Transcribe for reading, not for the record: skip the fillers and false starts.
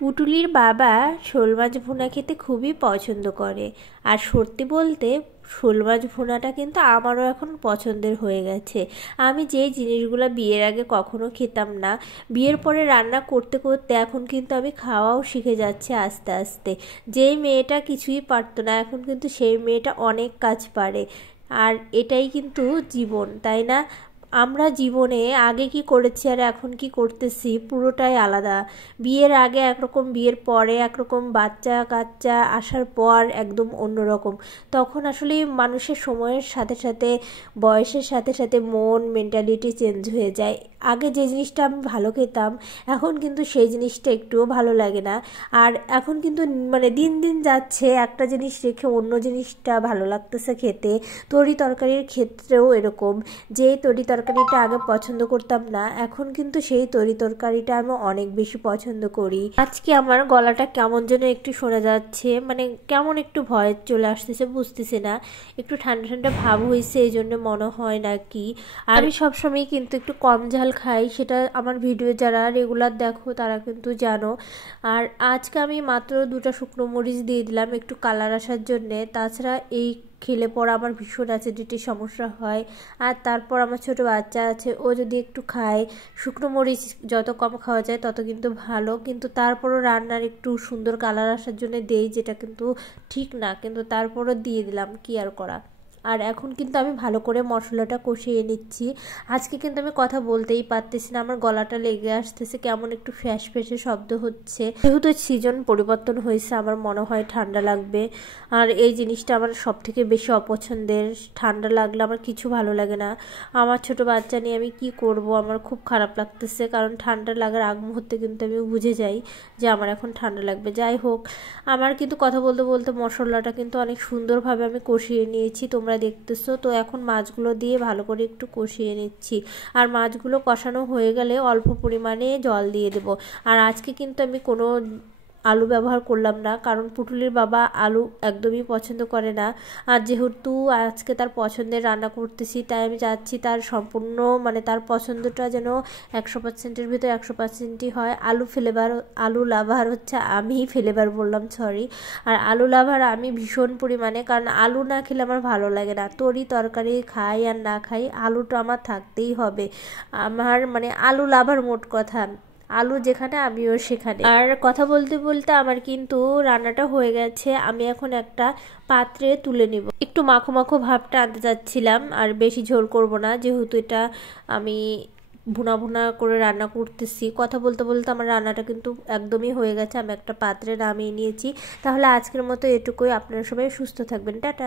পুটুলির বাবা শোল মাছ ভুনা খেতে খুবই পছন্দ করে। আর সত্যি বলতে শোল মাছ ভুনাটা কিন্তু আমারও এখন পছন্দের হয়ে গেছে। আমি যেই জিনিসগুলো বিয়ের আগে কখনো খেতাম না, বিয়ের পরে রান্না করতে করতে এখন কিন্তু আমি খাওয়াও শিখে যাচ্ছি আস্তে আস্তে। যেই মেয়েটা কিছুই পারতো না, এখন কিন্তু সেই মেয়েটা অনেক কাজ পারে। আর এটাই কিন্তু জীবন, তাই না? আমরা জীবনে আগে কি করেছি আর এখন কি করতেছি পুরোটাই আলাদা। বিয়ের আগে একরকম, বিয়ের পরে একরকম, বাচ্চা কাচ্চা আসার পর একদম অন্যরকম। তখন আসলে মানুষের সময়ের সাথে সাথে, বয়সের সাথে সাথে মন মেন্টালিটি চেঞ্জ হয়ে যায়। আগে যে জিনিসটা আমি ভালো খেতাম, এখন কিন্তু সেই জিনিসটা একটুও ভালো লাগে না। আর এখন কিন্তু মানে দিন দিন যাচ্ছে, একটা জিনিস রেখে অন্য জিনিসটা ভালো লাগতেছে খেতে। তরি তরকারির ক্ষেত্রেও এরকম, যে তরি তরকারিটা আগে পছন্দ করতাম না, এখন কিন্তু সেই তরি তরকারিটা আমি অনেক বেশি পছন্দ করি। আজকে আমার গলাটা কেমন যেন একটু শোনা যাচ্ছে, মানে কেমন একটু ভয় চলে আসতেছে, বুঝতেছি না। একটু ঠান্ডা ঠান্ডা ভাব হয়েছে, এই জন্য মনে হয় নাকি। আর আমি সবসময় কিন্তু একটু কম ঝাল খাই, সেটা আমার ভিডিও যারা রেগুলার দেখো তারা কিন্তু জানো। আর আজকে আমি মাত্র 2টা শুকনো মরিচ দিয়ে দিলাম একটু কালার আসার জন্যে। তাছাড়া এই খেলে পর আমার ভীষণ অ্যাসিডিটির সমস্যা হয়। আর তারপর আমার ছোট বাচ্চা আছে, ও যদি একটু খায়, শুকনো মরিচ যত কম খাওয়া যায় তত কিন্তু ভালো। কিন্তু তারপরও রান্নার একটু সুন্দর কালার আসার জন্য দেই, যেটা কিন্তু ঠিক না, কিন্তু তারপরও দিয়ে দিলাম, কি আর করা। আর এখন কিন্তু আমি ভালো করে মশলাটা কষিয়ে নিচ্ছি। আজকে কিন্তু আমি কথা বলতেই পারতেছি না, আমার গলাটা লেগে আসতেছে, কেমন একটু ফ্যাস ফ্যাসে শব্দ হচ্ছে। যেহেতু সিজন পরিবর্তন হয়েছে, আমার মনে হয় ঠান্ডা লাগবে। আর এই জিনিসটা আমার সব থেকে বেশি অপছন্দের। ঠান্ডা লাগলে আমার কিছু ভালো লাগে না। আমার ছোট বাচ্চা নিয়ে আমি কি করব, আমার খুব খারাপ লাগতেছে, কারণ ঠান্ডা লাগার আগ মুহূর্তে কিন্তু আমি বুঝে যাই যে আমার এখন ঠান্ডা লাগবে। যাই হোক, আমার কিন্তু কথা বলতে বলতে মশলাটা কিন্তু অনেক সুন্দরভাবে আমি কষিয়ে নিয়েছি, তোমরা দেখতেছো তো। এখন মাছগুলো দিয়ে ভালো করে একটু কষিয়ে নিচ্ছি। আর মাছগুলো কষানো হয়ে গেলে অল্প পরিমাণে জল দিয়ে দেব। আর আজকে কিন্তু আমি কোনো আলু ব্যবহার করলাম না, কারণ পুটুলির বাবা আলু একদমই পছন্দ করে না। আর যেহেতু আজকে তার পছন্দের রান্না করতেছি, তাই আমি চাচ্ছি তার সম্পূর্ণ, মানে তার পছন্দটা যেন 100%-এর ভিতরে 100%ই হয়। আলু লাভার হচ্ছে আমি, ফ্লেভার বললাম, সরি। আর আলু লাভার আমি ভীষণ পরিমাণে, কারণ আলু না খেলে আমার ভালো লাগে না। তরকারি খাই আর না খাই, আলুটা আমার থাকতেই হবে। আমার মানে আলু লাভার, মোট কথা আলু যেখানে আমিও সেখানে। আর কথা বলতে বলতে আমার কিন্তু রান্নাটা হয়ে গেছে। আমি এখন একটা পাত্রে তুলে নিব। একটু মাখো মাখো ভাবটা আনতে চাচ্ছিলাম, আর বেশি ঝোল করব না, যেহেতু এটা আমি ভুনা ভুনা করে রান্না করতেছি। কথা বলতে বলতে আমার রান্নাটা কিন্তু একদমই হয়ে গেছে। আমি একটা পাত্রে নামিয়ে নিয়েছি। তাহলে আজকের মতো এটুকুই। আপনারা সবাই সুস্থ থাকবেন, টাটা।